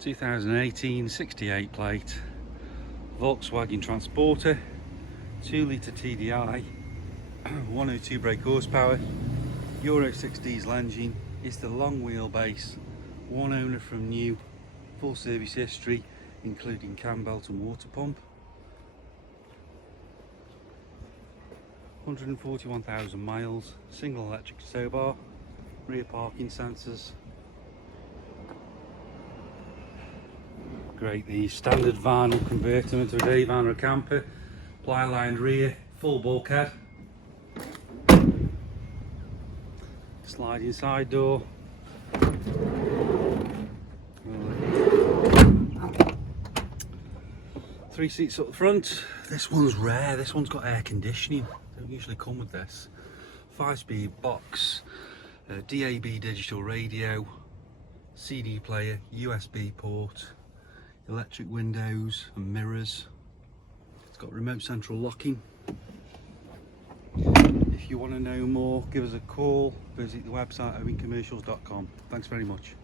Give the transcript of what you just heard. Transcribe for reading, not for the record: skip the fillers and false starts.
2018 68 plate Volkswagen Transporter, 2 litre TDI, 102 brake horsepower, Euro 6 diesel engine. It's the long wheelbase, one owner from new, full service history including cam belt and water pump. 141,000 miles, single electric tow bar, rear parking sensors. Great, the standard van will convert them into a day van or a camper. Ply lined rear, full bulkhead. Sliding side door. 3 seats up the front. This one's rare, this one's got air conditioning. Don't usually come with this. 5-speed box, DAB digital radio, CD player, USB port, electric windows and mirrors. It's got remote central locking. If you want to know more, give us a call, visit the website owincommercials.com. Thanks very much.